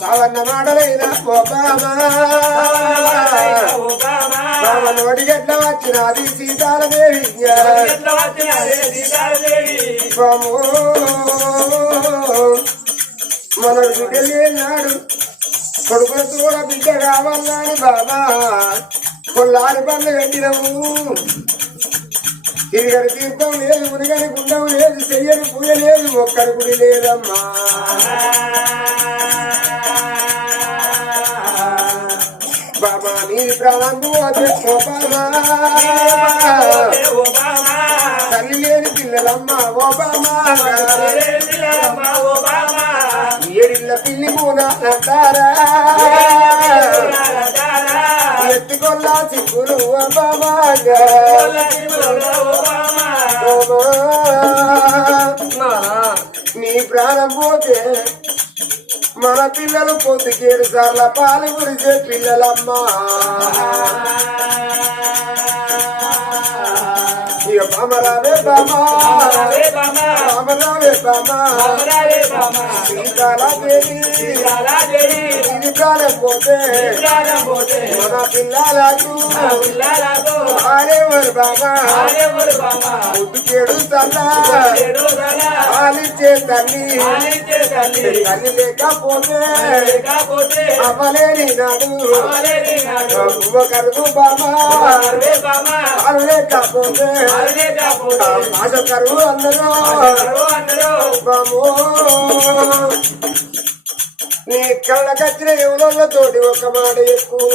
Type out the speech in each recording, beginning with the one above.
సావన్న మాటలైన బామ నోడిగట్ల వచ్చినది సీతాలదేవి. బాము మనడు బిడ్డలేనాడు కొడుకులతో కూడా బిడ్డ కావాలని బాబా. కొల్లారి పనులు పెట్టినము తిరిగని తీర్థం లేదు మునిగని గుండం లేదు చెయ్యని పూజ లేదు ఒక్కరి గుడి లేదమ్మా. తల్లి లేని పిల్లలమ్మ ఓ ఏడిళ్ళ పిల్లి కూడా అంటారా ఎత్తుకొల్లా చిక్కులు ఓ నీ ప్రాణం పోతే మన పిల్లలు పొద్దుకేడు సార్ల పాలు గురిసే పిల్లలమ్మా. ఇక బామా బామరావే బామా సీతాల దేవి ఇది ప్రాణం పోతే మన పిల్లలకు ఆరేవారు బామా పొద్దుకేడు సల్లా పాలిచ్చే తల్లి. తల్లి. లేకపోతే అవ్వలేని నాడు. కరువు బామా. లేకపోతే ఆశ కరువు అందరూ బామో నీ కళ్ళ కచ్చిన ఎవరతోటి ఒక మాట ఎక్కువ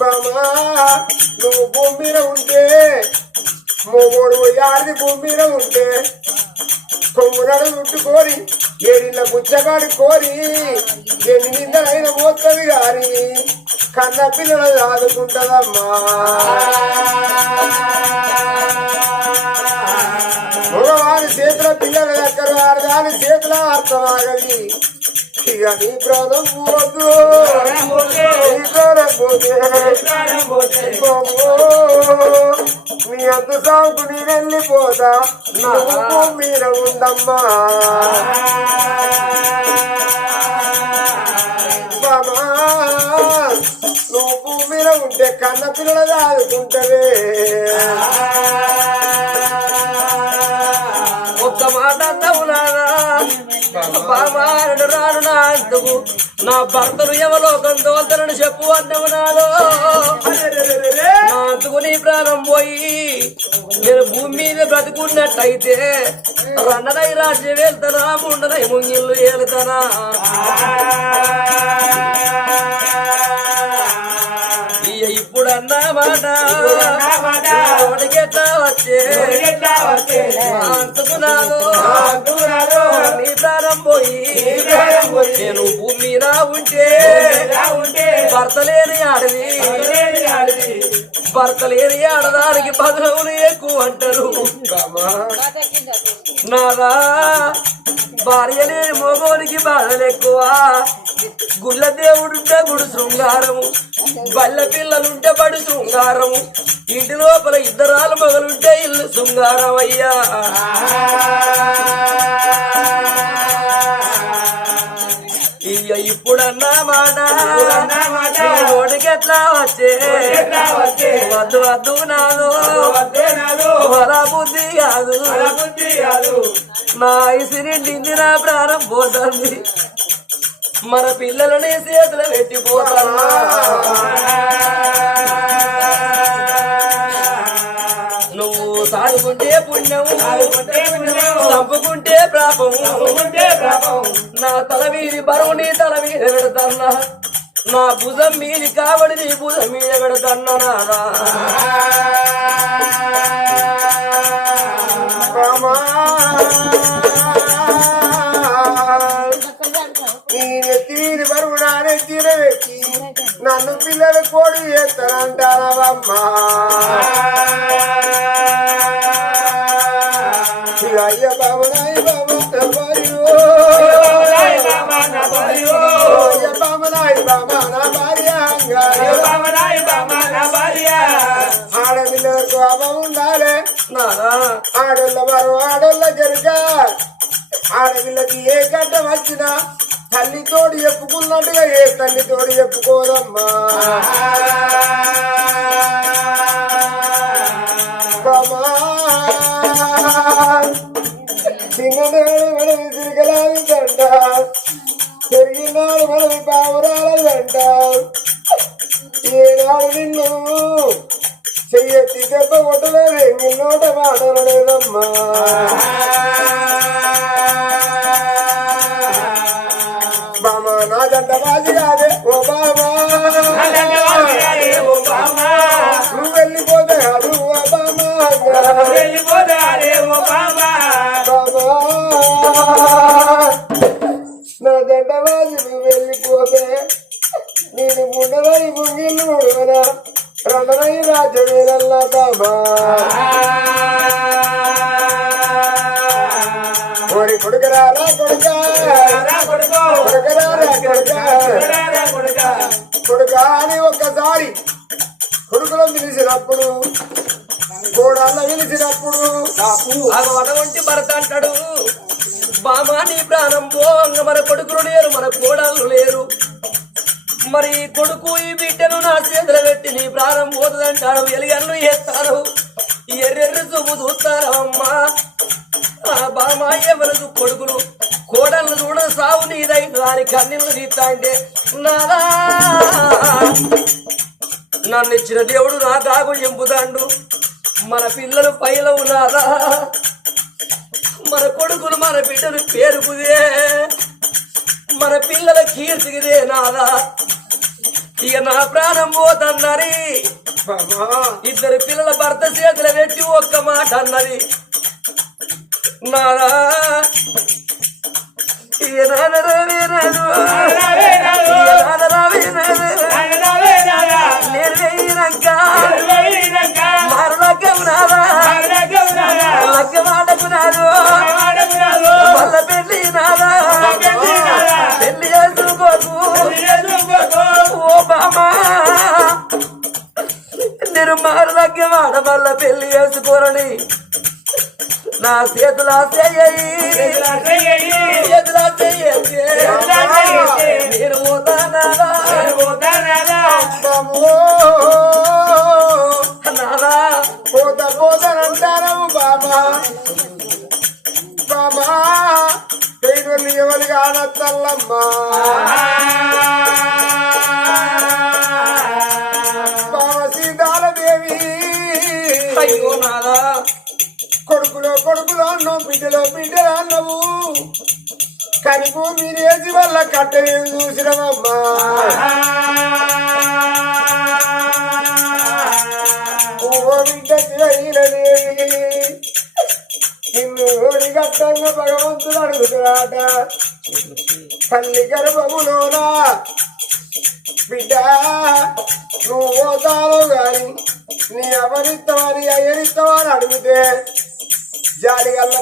బామా నువ్వు భూమి మీద ఉంటే మూడు యాది భూమి మీద ఉంటే కొమ్మునడు ముట్టుకోరి ఏడిళ్ళ బుచ్చగాడి కోరి ఎన్ని నిందలైన పోతుంది గారి కన్న పిల్లలు ఆదుకుంటదమ్మా దగ్గర ఆడదాని చేతుల అర్థమాగది ఇక నీ ప్రాణం పోదు నీ ప్రాణం పోతే నీ అంత సాగుకు నేను వెళ్ళిపోతా. నువ్వు మీద ఉండమ్మా నువ్వు మీద ఉంటే కన్న పిల్లలు దాదుకుంటవే ఒక్క మాట అన్నావు రాను నా అందుకు నా భర్తను ఎవలోకం తోలుతానని చెప్పు అన్నవు నాలో నా అందుకు నీ ప్రాణం పోయి నేను భూమి మీద బ్రతుకున్నట్టయితే రన్ననై రాజ్యం వెళ్తానా ముండనై ముంగిళ్ళు ఏలుతానా? ఇప్పుడు అన్న మాట వచ్చే? నీ ప్రాణం పోయి నేను భూమి మీద ఉంటే భర్త లేని ఆడది. భర్త లేని ఆడదానికి పదవులు ఎక్కువ అంటారు. నాదా భార్య లేని మగోనికి బాధలు ఎక్కువ. గుళ్ళ దేవుడుంటే గుడి శృంగారము బల్ల పిల్లలుంటే బడి శృంగారము. ఇంటి లోపల ఇద్దరాలు మగలుంటే ఇల్లు శృంగారం అయ్యా ఇయ్య ఇప్పుడన్నా మాట. ఓడికెట్లా వచ్చే? వద్దు వద్దు నాదు. వల బుద్ధి కాదు. నా నిండింది నా ప్రాణం పోతుంది. మన పిల్లలని చేతులు పెట్టిపోతాను సాగుకుంటే పుణ్యము చంపుకుంటే పాపము నా తల మీది బరువు నీ తల మీద పెడతన్నా నా భుజం మీది కాబడి నీ భుజం మీద పెడతన్నా నాదా బామా నీ నెత్తిని బరువు నా నెత్తిన నన్ను పిల్లలు కోడి చేస్తానంటారమ్మా అయ్య బాబునాయి బాబు అయ్య బాబునాయి బాబా నా భార్య ఆడపిల్లలకు అమ్మ ఉండాలి. ఆడోళ్ళ వారు ఆడోళ్ళ జరుగ. ఆడపిల్లకి ఏ గడ్డ వచ్చినా తల్లి తోడు చెప్పుకున్నట్టుగా ఏ తల్లి తోడు చెప్పుకోదమ్మా బామా చిన్ననాడు మనవి తిరగలాదంట పెరిగినాడు మనవి పావురాలదంట ఏనాడు నిన్ను చెయ్యెత్తి దెబ్బ కొట్టలేదు నిన్నోట మాటలలేదమ్మా బాజీ కాదే ఓ బామా నువ్వు వెళ్ళిపోతే బామా బాబా నా పిలిచినప్పుడు కోడళ్ళ పిలిచినప్పుడు ఆగ వంటి భరత అంటాడు. బామా నీ ప్రాణం పోంగ మన కొడుకులు లేరు మన కోడళ్ళు లేరు. మరి కొడుకు ఈ బిడ్డను నా చేతులు పెట్టి నీ ప్రాణం పోతుందంటాడు. ఎలిగన్ను ఎత్తారు ఎర్రెర్రు చూపు చూస్తారు అమ్మా. ఆ బామా కొడుకులు? కోడళ్ళు చూడ సావు నీదై దాని కన్నీళ్ళు తీస్తా అంటే నాదా నన్ను ఇచ్చిన దేవుడు నా కాగు ఎంపుతాండు మన పిల్లలు పైలో ఉన్నారా మన కొడుకులు మన బిడ్డలు పేరుకుదే. మన పిల్లల కీర్తికిదే నాదా. ఇక నా ప్రాణం పోతన్నది. ఇద్దరు పిల్లల భర్త చేతులు పెట్టి ఒక్క మాట అన్నది. నాదా. ఇక. నేను మాటకు నాదు. మల్ల పెళ్ళి చేసుకోరని. నా చేతుల చెయ్యి చేతుల చెయ్యి నేను పోతానాదా బాబో నాదా పోత పోతనంటారు బాబా. బాబా పేరు ఎవరు కానత్తల్లమ్మా? బాబా సీతాలదేవి అయ్యో నాదా కొడుకులో కొడుకులో అన్నావు బిడ్డలో బిడ్డలో అన్నవు. కనుపు మీరేసి వల్ల కట్టలేదు చూసినవమ్మా. ఓ బిడ్డ నిన్ను ఓడి గట్టంగా భగవంతుడు అడుగుతున్నాట తల్లి గర్భములోనా బిడ్డ నువ్వు పోతావు గాని నీ అవరిస్తావని అయ్యరిస్తావని అడిగితే జాలి గల్ల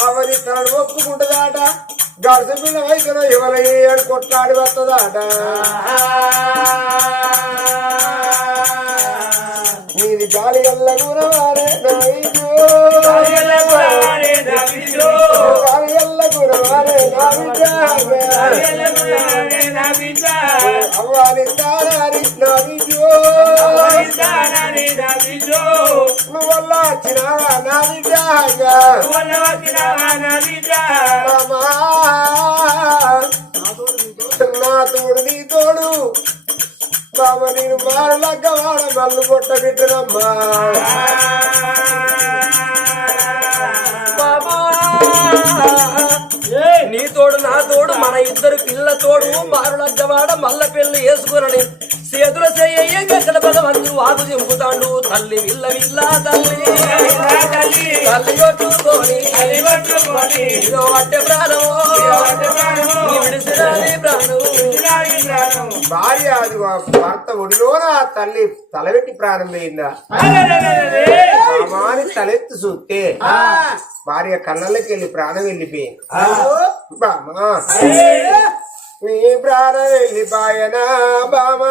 అయితేనేమో అవరిస్తాడు ఒప్పుకుంటుందాట. గడుసు పిండం అయితేనో ఎవరి అని కొట్లాడి వస్తుందాట. నీది గాలి గల్ల గురవారే గురవారే నాయుడు అవ్వాలి వచ్చినావా నా బిడ్డగా నా తోడు నీ తోడు. బాబా నేను మారలక్క వాడ మల్లు పొట్ట బిడ్డనమ్మా నీ తోడు నా తోడు మన ఇద్దరు పిల్ల తోడు మారులగ్గవాడ మల్ల పెళ్ళి వేసుకురని చేతుల చెయ్య గక్కల భగవంతుడు. వాకు దింపుతాడు తల్లి విల్ల విల్ల తల్లి తల్లి కొట్టుకొని ఇదో అట్టె ప్రాణము భార్య అది భర్త ఒడిలోన తల్లి తలపెట్టి ప్రాణం మామాని తలెత్తు చూస్తే భార్య కళ్ళకి వెళ్ళి ప్రాణం వెళ్ళిపోయింది. మీ ప్రాణ వెళ్ళిపాయన బామ.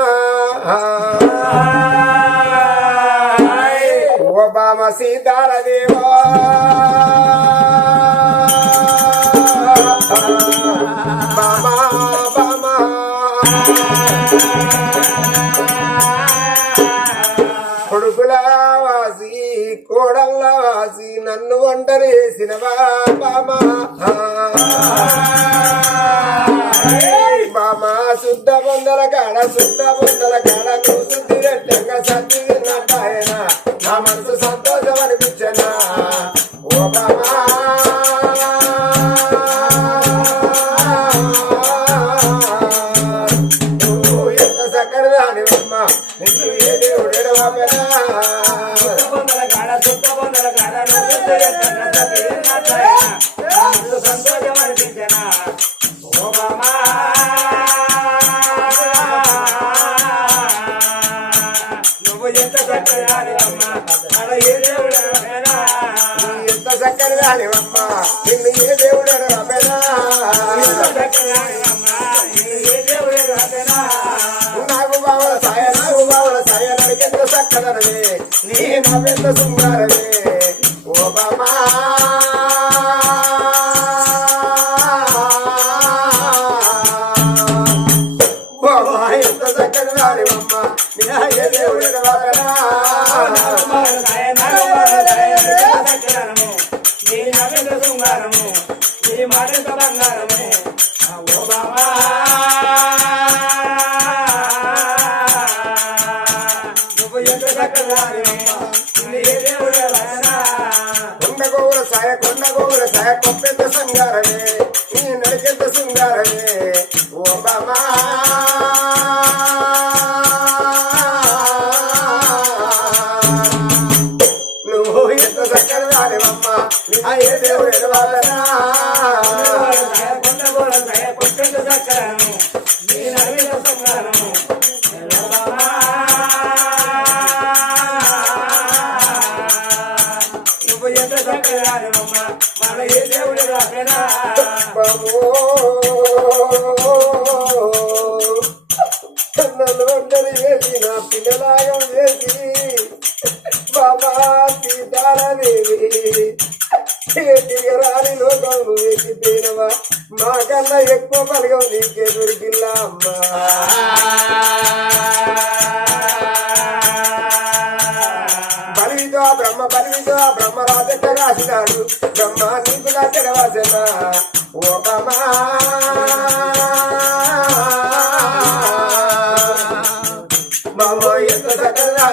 ఓ బామ సీతారదేవా బామా బామా. కొడుకులా వాసి వాసి నన్ను ఒంటరి బామా. బామా శుద్ధ బొందల కాడ శుద్ధ బొందల కాడ నువ్వు శుద్ధి రెట్టంగా సత్తి తిన్నట్టాయన నా మనసు Gracias. కొప్పెద్ద సంగారమే.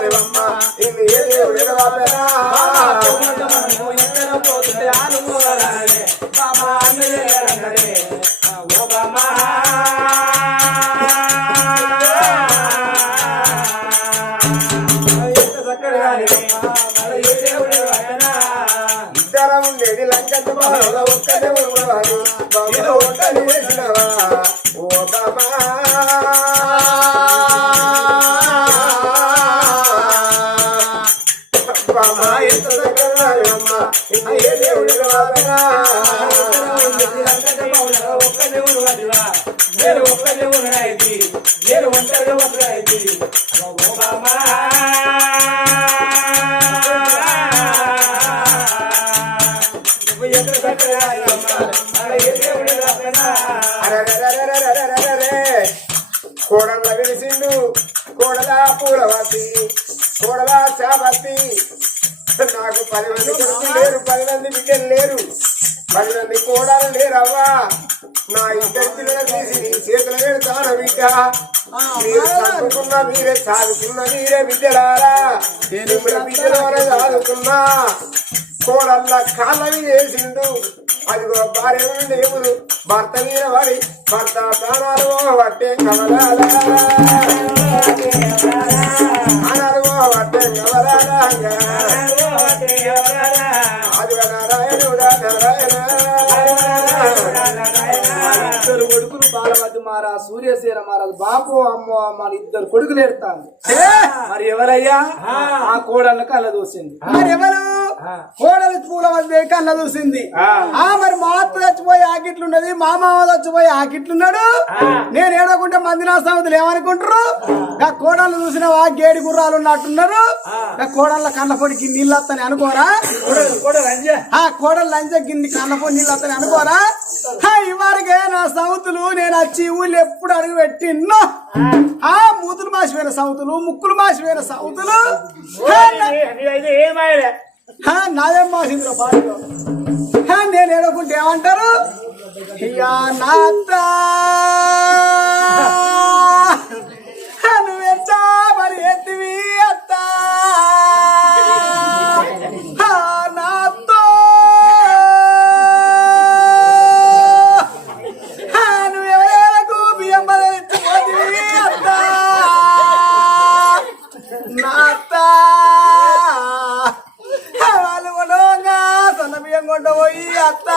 ఎగరాలేవమ్మా ఇన్ని ఏది ఎగరాలేనా ఒంటరి ఉన్నది నేను ఒంటరి ఉన్నది బామా నాకు పది మంది కొడుకులు లేరు పది మంది బిడ్డలు లేరు. పది మంది కోడలు లేరవ్వా. నా ఇద్దరు పిల్లలు తీసి నీ చేతులు పెడతాను బిడ్డ. మీరు చదువుకున్న మీరే చదువుకున్న మీరే బిడ్డలారా. మిమ్మల్ని బిడ్డల చదువుకున్నా కోడల్ల కాళ్ళని చేసిండు అదిగో భార్య ఎప్పుడు భర్త మీద పడి భర్త ప్రాణాలు పట్టే కమలాలా ప్రాణాలు పట్టే కమలాలా అదిగో నారాయణుడా నారాయణ. బాలమతి మారా సూర్యసేన మహారాజు బాపు అమ్మో అమ్మ ఇద్దరు కొడుకులు ఎడతాను మరి ఎవరయ్యా? ఆ. కోడళ్ళకి అలా దోసింది మరి ఎవరు? కోడలి పూల వద్ద కళ్ళ చూసింది. ఆ. మరి మా అత్త చచ్చిపోయి ఆకిట్లున్నది మా మామ చచ్చిపోయి ఆకిట్లున్నాడు నేను ఏడకుంటే మంది నా సంగతులు ఏమనుకుంటారు? ఆ. కోడళ్ళు చూసిన వా గేడి గుర్రాలు ఉన్నట్టున్నారు? ఆ. కోడళ్ళ కళ్ళపొడికి నీళ్ళు వస్తాని అనుకోరా ఆ కోడలు లంచ గిన్ని కళ్ళపొడి నీళ్ళు వస్తాని అనుకోరా ఇవరకే నా సౌతులు నేను వచ్చి ఎప్పుడు అడుగు పెట్టిన్నో ఆ మూతులు మాసిపోయిన సౌతులు ముక్కులు మాసిపోయిన సౌతులు. ఆ, నా- నాదేం మాసిందిరా పాటలో నేను ఏడకుంటే ఏమంటారు? ఇయ్యా నా నువ్వెంత మరి ఎంత సన్న బియ్యం అత్త.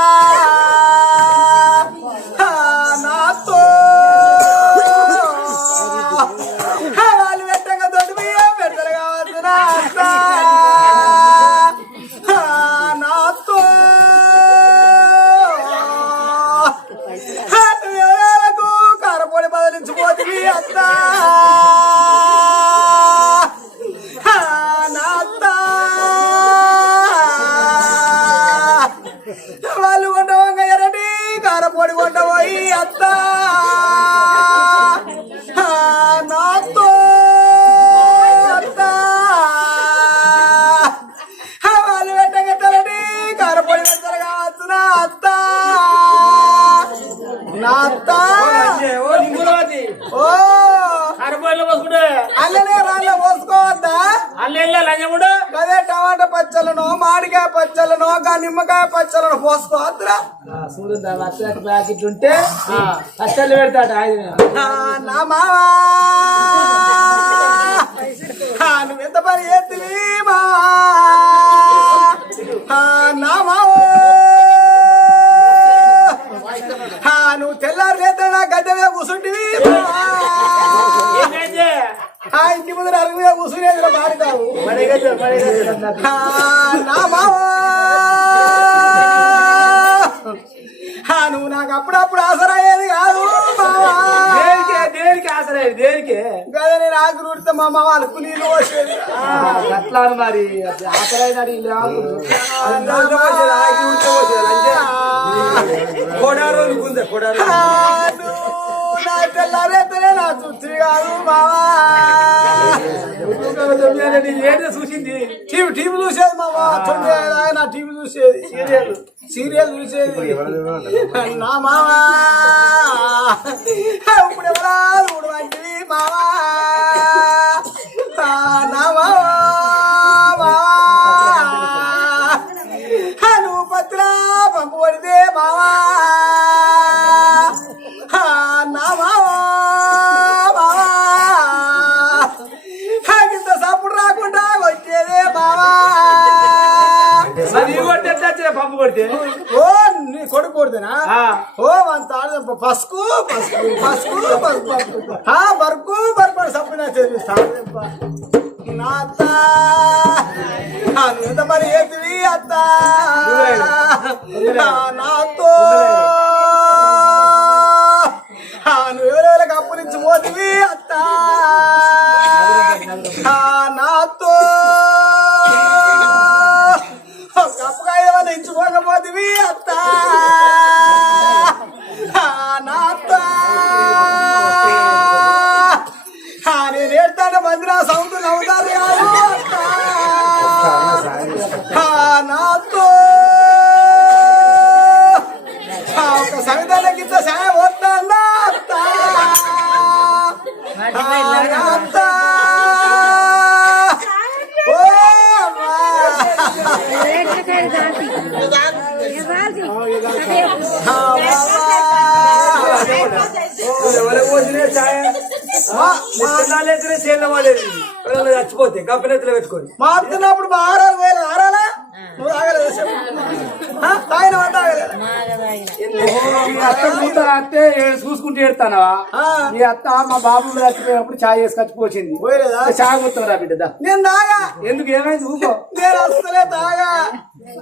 మామిడికాయ పచ్చళ్ళను గా నిమ్మకాయ పచ్చళ్ళను పోసుకోవద్దురా చూడు ప్యాకెట్ ఉంటే కష్టాలు పెడతాడు నా మావా. నువ్వెంత పని చేతివి మావా? ఆ, నా మావో ఆ, నువ్వు తెల్లారు లేదా గడ్డ మీద కూర్చుంటివి మావా ఏంటంటే ఆ ఇంటి మారుతావు ఆ, నా మావా. నువ్వు నాకు అప్పుడప్పుడు ఆసరయ్యేది కాదు దేనికి దేనికి ఆసరా దేనికి? కదా నేను ఆకులు ఉడితే మా మామ అలుపు నీళ్ళు పోసేది. అట్లా మరి ఆకులు. కొడారు అనుకుందే కొడారు నా తెల్లారేతనే నా చుచ్చి కాదు మావా. ఏంటో చూసింది టీవీ టీవీ చూసేది తొండి నా టీవీ చూసేది సీరియల్ సీరియల్ చూసేది నా మావా ఇప్పుడు ఎవరా? మూడు వంటివి మావా. కొడితే? ఓ నీ కొడుకు కొడుతున్నా ఆ. ఓ అంత ఆడ పసుకు పసుకు పసుకు ఆ బరుకు బరుకు సప్పుడు నచ్చేది నా అత్త ఆ, నువ్వు ఎంత పని చేతివి అత్త? నాతో. ఛాయ? చేతిలో పడేది ఎవరైనా చచ్చిపోతే కప్పినెత్తులు పెట్టుకొని. మారుతున్నప్పుడు ఆరాలు వేలు ఆరాలా? నువ్వు తాగలేదు? మీ అత్త కూతురు అత్తే చూసుకుంటూ ఏడుతానవా. మీ అత్త మా బాబు చచ్చిపోయినప్పుడు చాయ్ వేసి కచ్చిపోచింది పోయలేదా? చాయ్ మొత్తం రా బిడ్డ. నేను తాగా. ఎందుకు? ఏమైంది? ఊకో. నేను అసలే తాగా.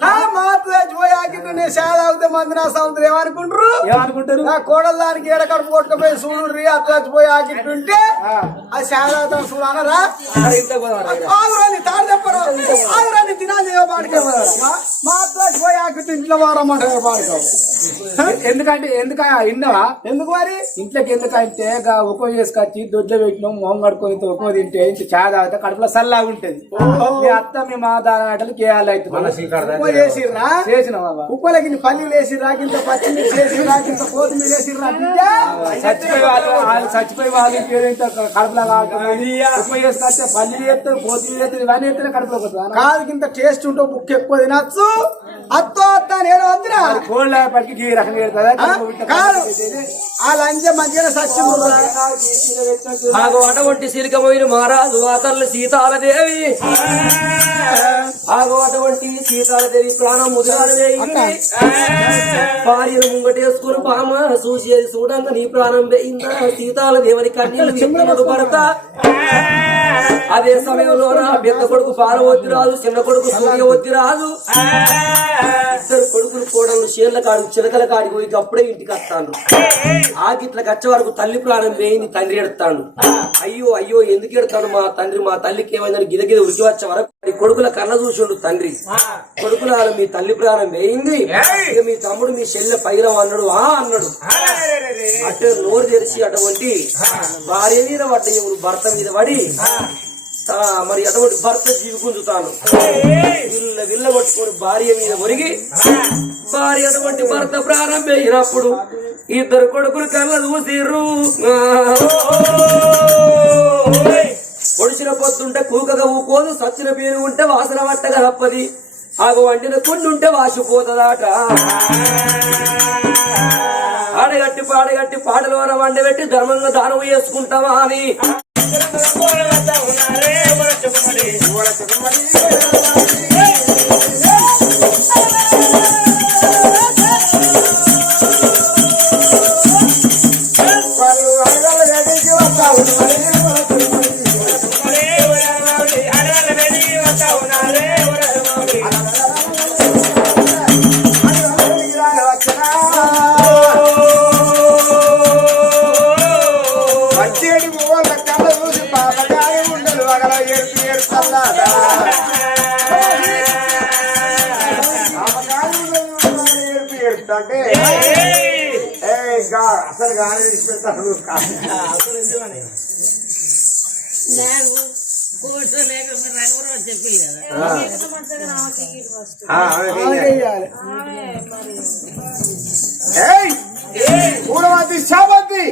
ఆ మాత్రం చచ్చిపోయి ఆకిట్టు నేను చాలా అవుతే మంది నా సముద్రం ఏమనుకుంటారు? ఏమనుకుంటారు? నా కోడలు దానికి ఏడ కడుపు కొట్టుకుపోయి చూడు అట్లా చచ్చిపోయి ఆకిట్టుంటే అది చాలా అవుతాం చూడు అనరా? మరి ఇంత పోదాం రా. ఇక. ఆగురాని తాడు చెప్పరు? ఆగురాని తినాలి పాడికే మాత్రం చచ్చిపోయి ఆకిట్టు ఇంట్లో వాడమంటారు పాడుకో ఎందుకంటే ఎందుక ఇన్నవా? ఎందుకు మరి? ఇంట్లోకి ఎందుకంటే ఉప్పు చేసుకొచ్చి దొడ్లో పెట్టినాం మొహం కడుకొని ఉప్పు తింటే తాగితే కడుపులో సల్లాగా ఉంటది మీ అత్త మీ మా దాని కేయాలి అవుతుంది ఉప్పు చేసిర్రా? చేసినావా? ఉప్పులకి పల్లీలు వేసి రాకింత పచ్చిమిర్చి వేసి రాకింత కొత్తిమీర వేసి రాకింటే చచ్చిపోయి వాళ్ళు వాళ్ళు చచ్చిపోయి వాళ్ళు ఇంత కడుపులో కాకుండా ఉప్పు చేసుకొస్తే పల్లి చేస్తారు కోతి చేస్తారు ఇవన్నీ చేస్తే కడుపులో పోతుందా? కాదు ఇంత టేస్ట్ ఉంటే బుక్ ఎక్కువ తినచ్చు. అత్తో అత్త నేను వద్దురా కోళ్ళ ఈ రకంగా? కాదు. ఆ మంచిగా సత్యం అటువంటి సిరికమైన మహారాజు తల్లి సీతాలదేవి. ఆగో అటువంటి సీతాలదేవి ప్రాణం ముదిరాడవేయింది భార్యను ముంగటేసుకుని బామ చూసేది చూడంగా నీ ప్రాణం వేయిందా? సీతాలదేవని కన్నీళ్ళు విప్పినడు భర్త అదే సమయంలో నా పెద్ద కొడుకు పాల వద్దు రాదు చిన్న కొడుకు సూర్య వద్దు రాదు ఇద్దరు కొడుకులు కోడలు షేర్ల కాడికి చిలకల కాడికి పోయి అప్పుడే ఇంటికి వస్తాను ఆకిట్ల గచ్చ వరకు తల్లి ప్రాణం వేయింది తండ్రి ఎడతాడు. అయ్యో అయ్యో ఎందుకు ఎడతాడు మా తండ్రి? మా తల్లికి ఏమైందని గిద గిద ఉరికి వచ్చే వరకు కొడుకుల కళ్ళ చూసిండు తండ్రి. కొడుకుల మీ తల్లి ప్రాణం వేయింది. ఇక మీ తమ్ముడు మీ చెల్లె పైరం అన్నాడు ఆ అన్నాడు. అటు నోరు తెరిచి అటువంటి భార్య మీద పడ్డ ఎవరు భర్త మీద పడి ఆ, మరి అటువంటి భర్త జీవి గుంజుతాను. విల్ల విల్ల పట్టుకొని భార్య మీద ఒరిగి భార్య అటువంటి భర్త ప్రారంభమైనప్పుడు ఇద్దరు కొడుకులు కళ్ళ చూసిర్రు పొడిచిన పొద్దుంటే కూకగా ఊకోదు సచ్చిన పేరు ఉంటే వాసన పట్టగా తప్పది. ఆగ వండిన కుండి ఉంటే వాసిపోతుందట. ఆడగట్టి పాడగట్టి పాటలు వన వండబెట్టి ధర్మంగా దానం చేసుకుంటామా అని. जाऊन रे वरच कुमारी वरच कुमारी అసలు గాలి విడిచిపెడతాను ఏయ్! పూలవతి శాపతి